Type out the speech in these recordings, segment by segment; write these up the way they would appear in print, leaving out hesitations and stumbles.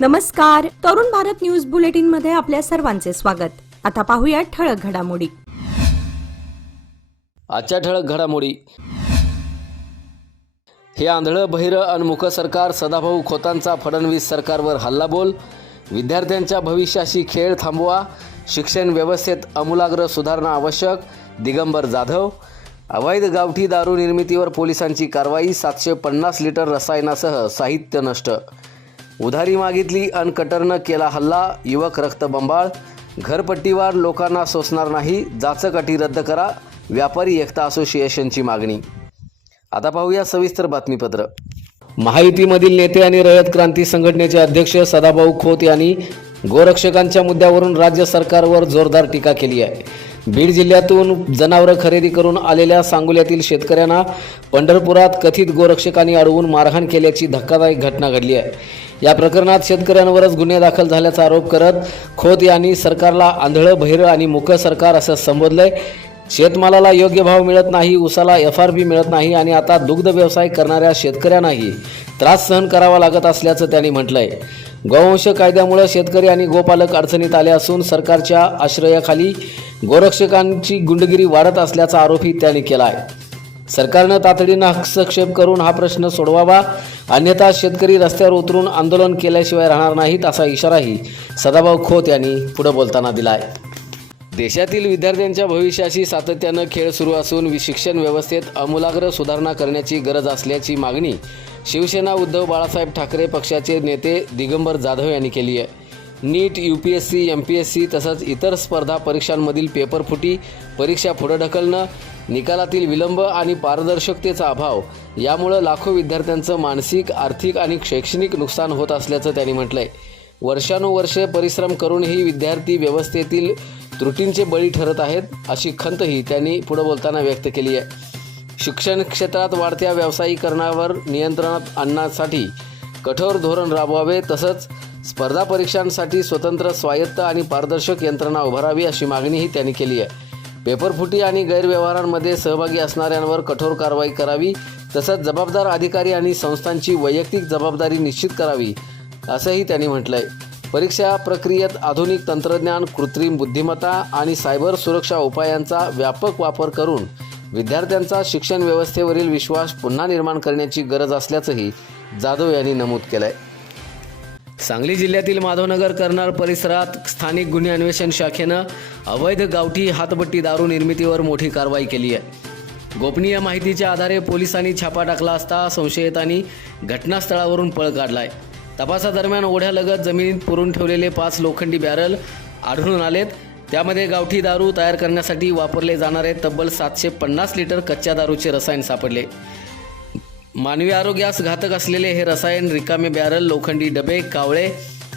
नमस्कार, Tarun Bharat news bulletin मध्ये आपल्या सर्वांचे स्वागत। आता पाहूया ठळक घडामोडी। आजच्या ठळक घडामोडी। हे आंधळं बहिरं अनमुख सरकार, सदाभाऊ खोतांचा फडणवीस सरकारवर हल्लाबोल। विद्यार्थ्यांच्या भविष्याशी खेळ थांबवा, शिक्षण व्यवस्थेत आमूलाग्र सुधारणा आवश्यक। दिगंबर जाधव। अवैध गावठी दारू निर्मितीवर पोलिसांची कारवाई, 750 लिटर रसायनासह साहित्य नष्ट। उधारी मागितली अन कटरनं केला हल्ला, युवक रक्तबंबाळ। घरपट्टीवार लोकांना सोसणार नाही, जाचक अटी रद्द करा, व्यापारी एकता असोसिएशनची मागणी। आता पाहूया सविस्तर बातमीपत्र। महायुतीमधील नेते आणि रयत क्रांती संघटनेचे अध्यक्ष सदाभाऊ खोत यांनी गोरक्षकांच्या मुद्द्यावरून राज्य सरकारवर जोरदार टीका केली आहे। बीड जिल्ह्यातून जनावरं खरेदी करून आलेल्या सांगोल्यातील शेतकऱ्यांना पंढरपुरात कथित गोरक्षकांनी अडवून मारहाण केल्याची धक्कादायक घटना घडली आहे। या प्रकरणात शेतकऱ्यांवरच गुन्हे दाखल झाल्याचा आरोप करत खोत यांनी सरकारला आंधळं बहिरं आणि मूक सरकार असं संबोधलंय। शेतमालाला योग्य भाव मिळत नाही, उसाला FRP मिळत नाही आणि आता दुग्ध व्यवसाय करणाऱ्या शेतकऱ्यांनाही त्रास सहन करावा लागत असल्याचं त्यांनी म्हटलंय। गौवंश कायद्यामुळे शेतकरी आणि गोपालक अडचणीत आले असून सरकारच्या आश्रयाखाली गोरक्षकांची गुंडगिरी वाढत असल्याचा आरोपही त्यांनी केला आहे। सरकारनं तातडीनं हस्तक्षेप करून हा प्रश्न सोडवावा, अन्यथा शेतकरी रस्त्यावर उतरून आंदोलन केल्याशिवाय राहणार नाहीत असा इशाराही सदाभाऊ खोत यांनी पुढे बोलताना दिला आहे। देशातील विद्यार्थ्यांच्या भविष्याशी सातत्यानं खेळ सुरू असून शिक्षण व्यवस्थेत आमूलाग्र सुधारणा करण्याची गरज असल्याची मागणी शिवसेना उद्धव बाळासाहेब ठाकरे पक्षाचे नेते दिगंबर जाधव यांनी केली आहे। नीट, UPSC, MPSC तसंच इतर स्पर्धा परीक्षांमधील पेपरफुटी, परीक्षा पुढे ढकलणं, निकालातील विलंब आणि पारदर्शकतेचा अभाव यामुळे लाखो विद्यार्थ्यांचं मानसिक, आर्थिक आणि शैक्षणिक नुकसान होत असल्याचं त्यांनी म्हटलंय। वर्षानुवर्षे परिश्रम करूनही विद्यार्थी व्यवस्थेतील त्रुटींचे बळी ठरत आहेत, अशी खंतही त्यांनी पुढे बोलताना व्यक्त केली आहे। शिक्षण क्षेत्रात वाढत्या व्यावसायीकरणावर नियंत्रणात आणण्यासाठी कठोर धोरण राबवावे, तसंच स्पर्धा परीक्षांसाठी स्वतंत्र, स्वायत्त आणि पारदर्शक यंत्रणा उभारावी अशी मागणीही त्यांनी केली आहे। पेपरफुटी आणि गैरव्यवहारांमध्ये सहभागी असणाऱ्यांवर कठोर कारवाई करावी, तसंच जबाबदार अधिकारी आणि संस्थांची वैयक्तिक जबाबदारी निश्चित करावी असंही त्यांनी म्हटलंय। परीक्षा प्रक्रियेत आधुनिक तंत्रज्ञान, कृत्रिम बुद्धिमत्ता आणि सायबर सुरक्षा उपायांचा व्यापक वापर करून विद्यार्थ्यांचा शिक्षण व्यवस्थेवरील विश्वास पुन्हा निर्माण करण्याची गरज असल्याचंही जाधव यांनी नमूद केलंय। सांगली जिल्ह्यातील माधवनगर कर्नाळ परिसरात स्थानिक गुन्हे अन्वेषण शाखेनं अवैध गावठी हातभट्टी दारू निर्मितीवर मोठी कारवाई केली आहे। गोपनीय माहितीच्या आधारे पोलिसांनी छापा टाकला असता संशयितांनी घटनास्थळावरून पळ काढलाय। तपासादरम्यान ओढ्यालगत जमिनीत पुरून ठेवलेले 5 लोखंडी बॅरल आढळून आलेत। त्यामध्ये गावठी दारू तयार करण्यासाठी वापरले जाणारे तब्बल 750 लिटर कच्च्या दारूचे रसायन सापडले। मानवी आरोग्यास घातक असलेले हे रसायन रिकामे बॅरल, लोखंडी डबे, कावळे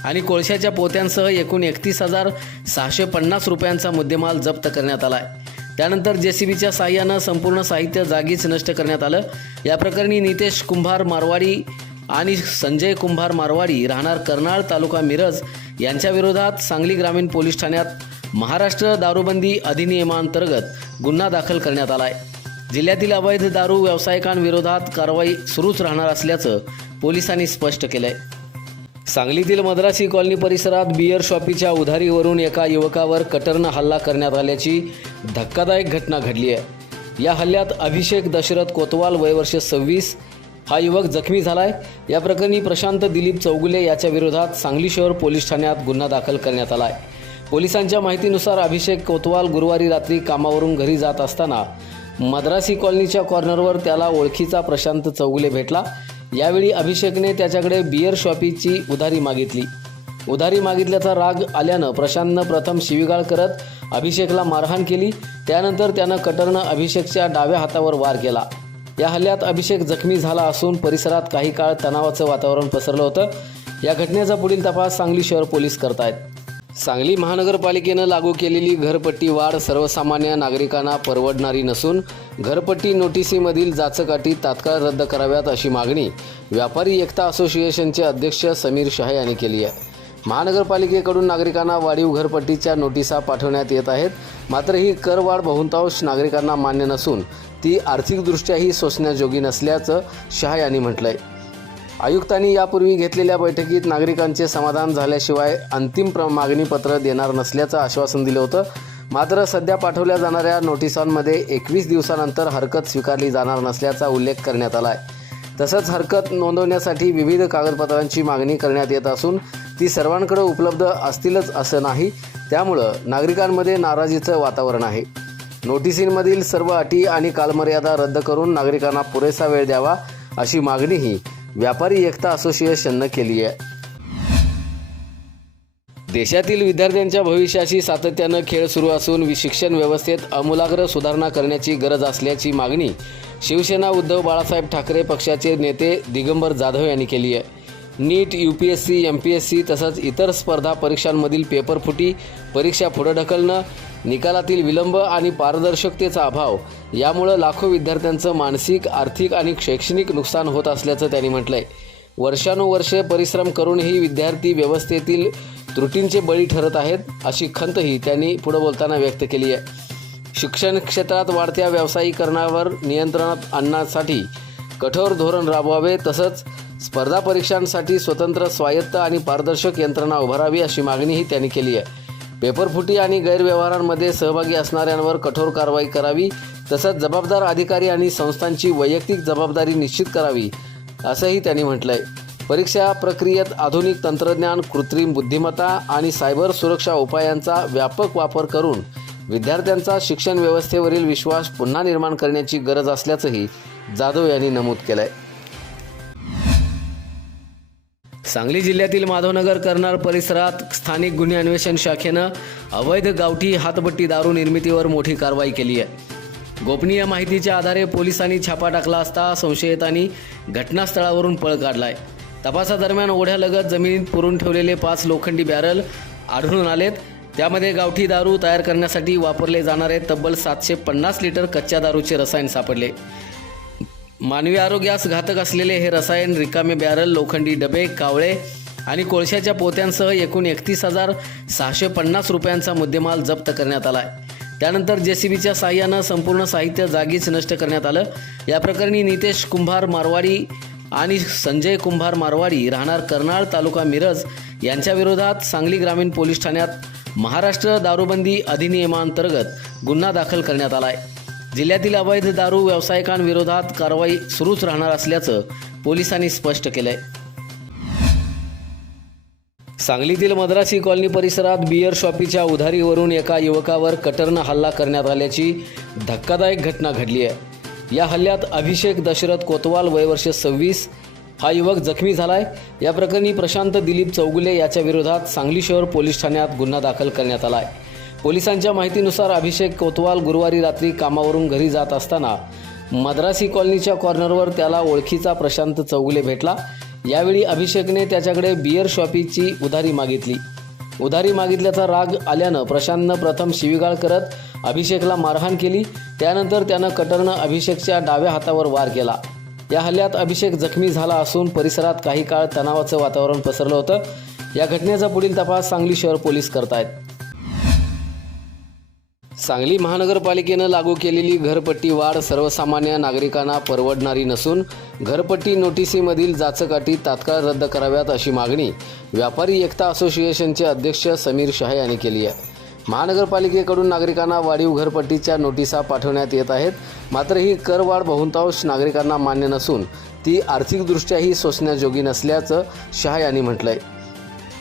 आणि कोळशाच्या पोत्यांसह एकूण 31,650 रुपयांचा मुद्देमाल जप्त करण्यात आला आहे। त्यानंतर JCBच्या साहाय्यानं संपूर्ण साहित्य जागीच नष्ट करण्यात आलं। या प्रकरणी नितेश कुंभार मारवाडी आणि संजय कुंभार मारवाडी राहणार कर्नाळ, तालुका मिरज यांच्या विरोधात सांगली ग्रामीण पोलीस ठाण्यात महाराष्ट्र दारूबंदी अधिनियमांतर्गत गुन्हा दाखल करण्यात आला आहे। जिल्ह्यातील अवैध दारू व्यावसायिकांविरोधात कारवाई सुरूच राहणार असल्याचं पोलिसांनी स्पष्ट केलंय। सांगलीतील मद्रासी कॉलनी परिसरात बियर शॉपीच्या उधारीवरून एका युवकावर कटरनं हल्ला करण्यात आल्याची धक्कादायक घटना घडली आहे। या हल्ल्यात अभिषेक दशरथ कोतवाल वय वर्ष 26 हा युवक जखमी झालाय। या प्रकरणी प्रशांत दिलीप चौगुले याच्या विरोधात सांगली शहर पोलीस ठाण्यात गुन्हा दाखल करण्यात आला आहे। पोलिसांच्या माहितीनुसार अभिषेक कोतवाल गुरुवारी रात्री कामावरून घरी जात असताना मद्रासी कॉलनीच्या कॉर्नरवर त्याला ओळखीचा प्रशांत चौगुले भेटला। यावेळी अभिषेकने त्याच्याकडे बियर शॉपीची उधारी मागितली। उधारी मागितल्याचा राग आल्यानं प्रशांतनं प्रथम शिवीगाळ करत अभिषेकला मारहाण केली। त्यानंतर त्यानं कटरनं अभिषेकच्या डाव्या हातावर वार केला। या हल्ल्यात अभिषेक जखमी झाला असून परिसरात काही काळ तणावाचं वातावरण पसरलं होतं। या घटनेचा पुढील तपास सांगली शहर पोलीस करतायत। सांगली महानगरपालिकेनं लागू केलेली घरपट्टी वाढ सर्वसामान्य नागरिकांना परवडणारी नसून घरपट्टी नोटिसीमधील जाचक अटी तात्काळ रद्द कराव्यात अशी मागणी व्यापारी एकता असोसिएशनचे अध्यक्ष समीर शाह यांनी केली आहे। महानगरपालिकेकडून नागरिकांना वाढीव घरपट्टीच्या नोटिसा पाठवण्यात येत आहेत, मात्र ही करवाढ बहुतांश नागरिकांना मान्य नसून ती आर्थिकदृष्ट्याही सोसण्याजोगी नसल्याचं शाह यांनी म्हटलंय। आयुक्तांनी यापूर्वी घेतलेल्या बैठकीत नागरिकांचे समाधान झाल्याशिवाय अंतिम मागणीपत्र देणार नसल्याचं आश्वासन दिलं होतं. मात्र सध्या पाठवल्या जाणाऱ्या नोटिसांमध्ये 21 दिवसानंतर हरकत स्वीकारली जाणार नसल्याचा उल्लेख करण्यात आला आहे. तसंच हरकत नोंदवण्यासाठी विविध कागदपत्रांची मागणी करण्यात येत असून ती सर्वांकडे उपलब्ध असतीलच असं नाही. त्यामुळं नागरिकांमध्ये नाराजीचं वातावरण आहे. नोटिसींमधील सर्व अटी आणि कालमर्यादा रद्द करून नागरिकांना पुरेसा वेळ द्यावा अशी मागणीही व्यापारी एकता असोसिएशननं केली आहे. देशातील विद्यार्थ्यांच्या भविष्याशी सातत्यानं खेळ सुरू असून शिक्षण व्यवस्थेत आमूलाग्र सुधारणा करण्याची गरज असल्याची मागणी शिवसेना उद्धव बाळासाहेब ठाकरे पक्षाचे नेते दिगंबर जाधव यांनी केली आहे. नीट, UPSC, MPSC तसंच इतर स्पर्धा परीक्षांमधील पेपरफुटी, परीक्षा पुढे ढकलणं, निकालातील विलंब आणि पारदर्शकतेचा अभाव यामुळे लाखो विद्यार्थ्यांचं मानसिक, आर्थिक आणि शैक्षणिक नुकसान होत असल्याचं त्यांनी म्हटलंय. वर्षानुवर्षे परिश्रम करूनही विद्यार्थी व्यवस्थेतील त्रुटींचे बळी ठरत आहेत अशी खंतही त्यांनी पुढे बोलताना व्यक्त केली आहे. शिक्षण क्षेत्रात वाढत्या व्यावसायीकरणावर नियंत्रणात आणण्यासाठी कठोर धोरण राबवावे तसंच स्पर्धा परीक्षांसाठी स्वतंत्र, स्वायत्त आणि पारदर्शक यंत्रणा उभारावी अशी मागणीही त्यांनी केली आहे. पेपरफुटी आणि गैरव्यवहारांमध्ये सहभागी असणाऱ्यांवर कठोर कारवाई करावी तसंच जबाबदार अधिकारी आणि संस्थांची वैयक्तिक जबाबदारी निश्चित करावी असंही त्यांनी म्हटलंय. परीक्षा प्रक्रियेत आधुनिक तंत्रज्ञान, कृत्रिम बुद्धिमत्ता आणि सायबर सुरक्षा उपायांचा व्यापक वापर करून विद्यार्थ्यांचा शिक्षण व्यवस्थेवरील विश्वास पुन्हा निर्माण करण्याची गरज असल्याचंही जाधव यांनी नमूद केलंय. सांगली जिल्ह्यातील माधवनगर कर्नाळ परिसरात स्थानिक गुन्हे अन्वेषण शाखेनं अवैध गावठी हातभट्टी दारू निर्मितीवर मोठी कारवाई केली आहे. गोपनीय माहितीच्या आधारे पोलिसांनी छापा टाकला असता संशयितांनी घटनास्थळावरून पळ काढलाय. तपासादरम्यान ओढ्यालगत जमिनीत पुरून ठेवलेले 5 लोखंडी बॅरल आढळून आलेत. त्यामध्ये गावठी दारू तयार करण्यासाठी वापरले जाणारे तब्बल 750 लिटर कच्च्या दारूचे रसायन सापडले. मानवी आरोग्यास घातक असलेले हे रसायन रिकामे बॅरल, लोखंडी डबे, कावळे आणि कोळशाच्या पोत्यांसह एकूण 31,650 रुपयांचा मुद्देमाल जप्त करण्यात आला आहे. त्यानंतर JCBच्या साहाय्यानं संपूर्ण साहित्य जागीच नष्ट करण्यात आलं. या प्रकरणी नितेश कुंभार मारवाडी आणि संजय कुंभार मारवाडी राहणार कर्नाळ तालुका मिरज यांच्या विरोधात सांगली ग्रामीण पोलीस ठाण्यात महाराष्ट्र दारूबंदी अधिनियमांतर्गत गुन्हा दाखल करण्यात आला आहे. जिल्ह्यातील अवैध दारू व्यावसायिकांविरोधात कारवाई सुरूच राहणार असल्याचं पोलिसांनी स्पष्ट केलंय. सांगलीतील मद्रासी कॉलनी परिसरात बियर शॉपीच्या उधारीवरून एका युवकावर कटरनं हल्ला करण्यात आल्याची धक्कादायक घटना घडली आहे. या हल्ल्यात अभिषेक दशरथ कोतवाल वय वर्ष 26 हा युवक जखमी झालाय. या प्रकरणी प्रशांत दिलीप चौगुले याच्या विरोधात सांगली शहर पोलीस ठाण्यात गुन्हा दाखल करण्यात आला आहे. पोलिसांच्या माहितीनुसार अभिषेक कोतवाल गुरुवारी रात्री कामावरून घरी जात असताना मद्रासी कॉलनीच्या कॉर्नरवर त्याला ओळखीचा प्रशांत चौगुले भेटला. यावेळी अभिषेकने त्याच्याकडे बियर शॉपीची उधारी मागितली. उधारी मागितल्याचा राग आल्यानं प्रशांतनं प्रथम शिवीगाळ करत अभिषेकला मारहाण केली. त्यानंतर त्यानं कटरनं अभिषेकच्या डाव्या हातावर वार केला. या हल्ल्यात अभिषेक जखमी झाला असून परिसरात काही काळ तणावाचं वातावरण पसरलं होतं. या घटनेचा पुढील तपास सांगली शहर पोलीस करतायत. सांगली महानगरपालिकेनं लागू केलेली घरपट्टी वाढ सर्वसामान्य नागरिकांना परवडणारी नसून घरपट्टी नोटिसीमधील जाचक अटी तात्काळ रद्द कराव्यात अशी मागणी व्यापारी एकता असोसिएशनचे अध्यक्ष समीर शाह यांनी केली आहे. महानगरपालिकेकडून नागरिकांना वाढीव घरपट्टीच्या नोटिसा पाठवण्यात येत आहेत. मात्र ही करवाढ बहुतांश नागरिकांना मान्य नसून ती आर्थिकदृष्ट्याही सोसण्याजोगी नसल्याचं शाह यांनी म्हटलंय.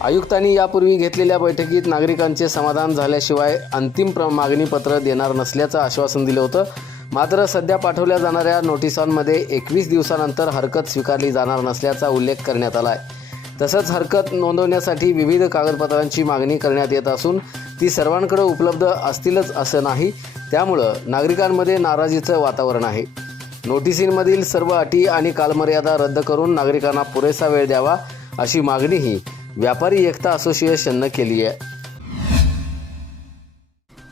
आयुक्तांनी यापूर्वी घेतलेल्या बैठकीत नागरिकांचे समाधान झाल्याशिवाय अंतिम मागणीपत्र देणार नसल्याचं आश्वासन दिलं होतं. मात्र सध्या पाठवल्या जाणाऱ्या नोटिसांमध्ये 21 दिवसानंतर हरकत स्वीकारली जाणार नसल्याचा उल्लेख करण्यात आला आहे. तसंच हरकत नोंदवण्यासाठी विविध कागदपत्रांची मागणी करण्यात येत असून ती सर्वांकडे उपलब्ध असतीलच असं नाही. त्यामुळं नागरिकांमध्ये नाराजीचं वातावरण आहे. नोटिसींमधील सर्व अटी आणि कालमर्यादा रद्द करून नागरिकांना पुरेसा वेळ द्यावा अशी मागणीही व्यापारी एकता असोसिएशननं केली आहे.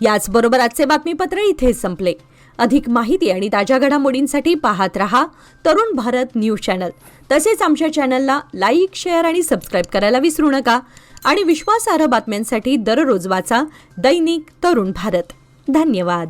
याचबरोबर आजचे बातमीपत्र इथे संपले. अधिक माहिती आणि ताज्या घडामोडींसाठी पाहत रहा तरुण भारत न्यूज चॅनल. तसेच आमच्या चॅनलला लाईक, शेअर आणि सबस्क्राईब करायला विसरू नका. आणि विश्वासार्ह बातम्यांसाठी दररोज वाचा दैनिक तरुण भारत. धन्यवाद.